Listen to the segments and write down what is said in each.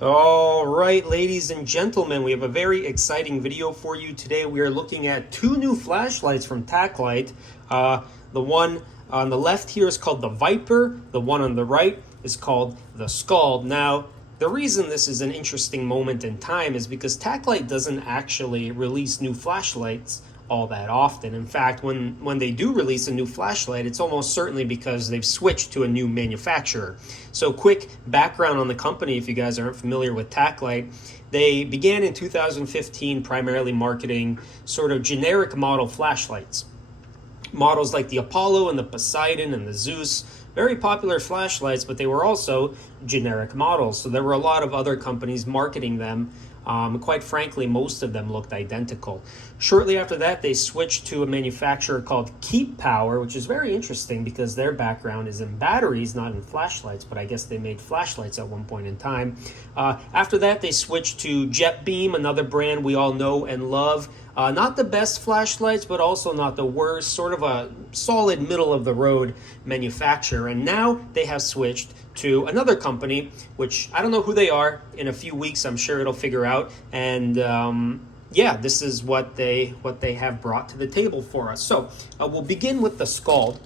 All right, ladies and gentlemen, we have a very exciting video for you today. We are looking at two new flashlights from Taklite. The one on the left here is called the VIPER. The one on the right is called the SKALD. Now, the reason this is an interesting moment in time is because Taklite doesn't actually release new flashlights all that often. In fact, when they do release a new flashlight, it's almost certainly because they've switched to a new manufacturer. So quick background on the company, if you guys aren't familiar with Taklite. They began in 2015 primarily marketing sort of generic model flashlights. Models like the Apollo and the Poseidon and the Zeus, very popular flashlights, but they were also generic models. So there were a lot of other companies marketing them. Quite frankly, most of them looked identical. Shortly after that, they switched to a manufacturer called Keep Power, which is very interesting because their background is in batteries, not in flashlights, but I guess they made flashlights at one point in time. After that, they switched to Jet Beam, another brand we all know and love. Not the best flashlights, but also not the worst, sort of a solid middle of the road manufacturer. And now they have switched to another company, which I don't know who they are. In a few weeks, I'm sure it'll figure out. And yeah, this is what they have brought to the table for us. So we'll begin with the SKALD.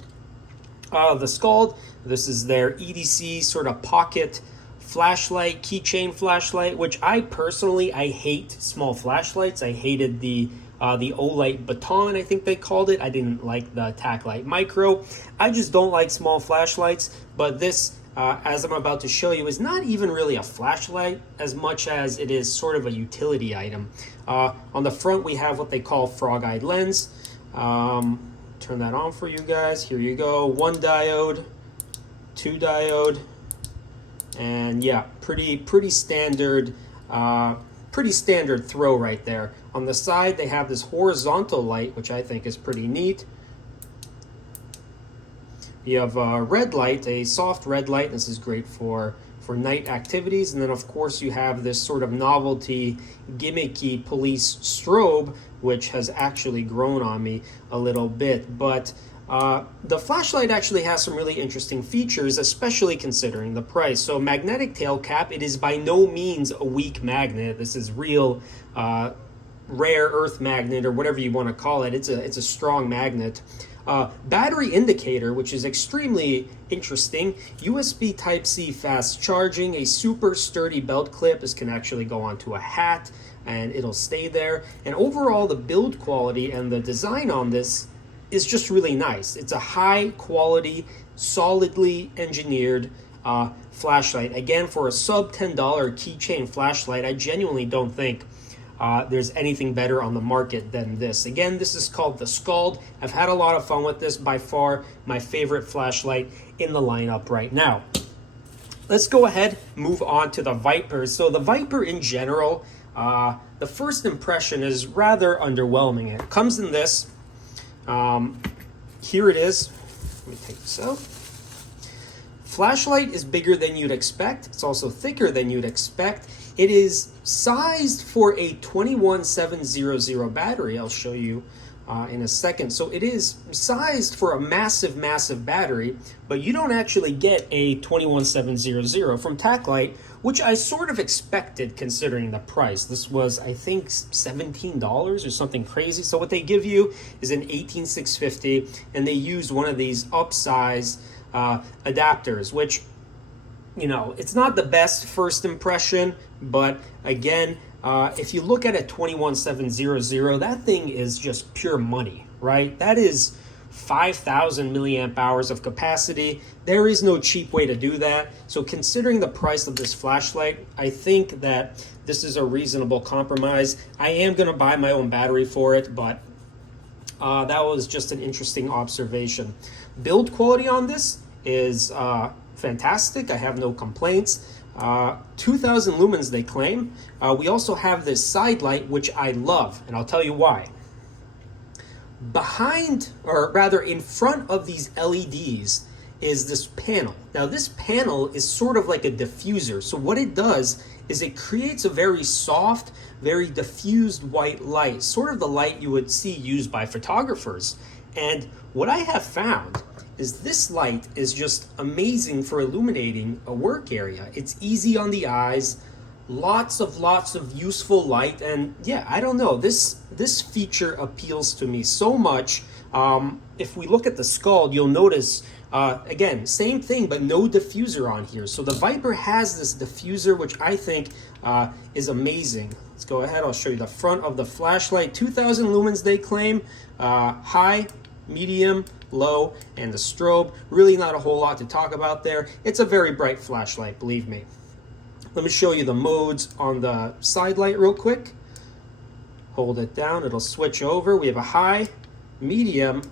The SKALD, this is their EDC sort of pocket flashlight, keychain flashlight, which I hate small flashlights. I hated the Olight Baton, I think they called it. I didn't like the Taklite Micro. I just don't like small flashlights, but this, as I'm about to show you, is not even really a flashlight as much as it is sort of a utility item. On the front, we have what they call frog-eyed lens. Turn that on for you guys. Here you go. 1 diode, 2 diode, and yeah, pretty standard throw right there. On the side, they have this horizontal light, which I think is pretty neat. You have a red light, a soft red light. This is great for night activities. And then, of course, you have this sort of novelty, gimmicky police strobe, which has actually grown on me a little bit. But the flashlight actually has some really interesting features, especially considering the price. So magnetic tail cap, it is by no means a weak magnet. This is real rare earth magnet, or whatever you want to call it. It's a strong magnet. Battery indicator, which is extremely interesting. USB Type-C fast charging, a super sturdy belt clip. This can actually go onto a hat and it'll stay there. And overall, the build quality and the design on this is just really nice. It's a high quality, solidly engineered flashlight. Again, for a sub $10 keychain flashlight, I genuinely don't think there's anything better on the market than this. Again, this is called the SKALD. I've had a lot of fun with this. By far my favorite flashlight in the lineup right now. Let's go ahead, move on to the VIPER. So the VIPER in general, the first impression is rather underwhelming. It comes in this. Here it is. Let me take this out. Flashlight is bigger than you'd expect. It's also thicker than you'd expect. It is sized for a 21700 battery. I'll show you in a second. So it is sized for a massive battery, but you don't actually get a 21700 from Taklite, which I sort of expected considering the price. This was, I think, $17 or something crazy. So what they give you is an 18650, and they use one of these upsize adapters, which, you know, it's not the best first impression, but again, if you look at a 21700, that thing is just pure money, right? That is 5,000 milliamp hours of capacity. There is no cheap way to do that. So considering the price of this flashlight, I think that this is a reasonable compromise. I am going to buy my own battery for it, but that was just an interesting observation. Build quality on this is fantastic. I have no complaints. 2,000 lumens they claim. We also have this side light, which I love, and I'll tell you why. Behind, or rather in front of these LEDs, is this panel. Now this panel is sort of like a diffuser. So what it does is it creates a very soft, very diffused white light, sort of the light you would see used by photographers. And what I have found is this light is just amazing for illuminating a work area. It's easy on the eyes, lots of useful light, and yeah, I don't know, this feature appeals to me so much. If we look at the SKALD, you'll notice again, same thing, but no diffuser on here. So the VIPER has this diffuser, which I think is amazing. Let's go ahead, I'll show you the front of the flashlight. 2000 lumens they claim, high, medium, low, and the strobe. Really not a whole lot to talk about there. It's a very bright flashlight, believe me. Let me show you the modes on the side light real quick. Hold it down, it'll switch over. We have a high, medium,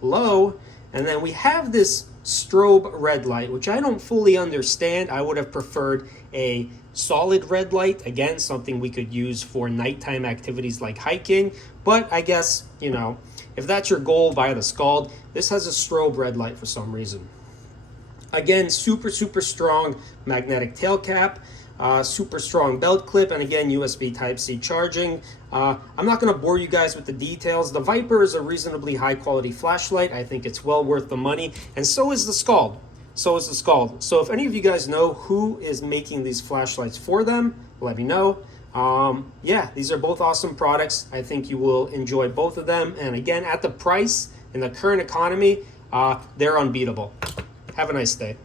low, and then we have this strobe red light, which I don't fully understand. I would have preferred a solid red light. Again, something we could use for nighttime activities like hiking, but I guess, you know, if that's your goal via the SKALD, this has a strobe red light for some reason. Again, super strong magnetic tail cap, super strong belt clip, and again, USB Type-C charging. I'm not going to bore you guys with the details. The VIPER is a reasonably high quality flashlight. I think it's well worth the money, and so is the SKALD. So is the SKALD. So if any of you guys know who is making these flashlights for them, let me know. Yeah, these are both awesome products. I think you will enjoy both of them, and again, at the price in the current economy, they're unbeatable. Have a nice day.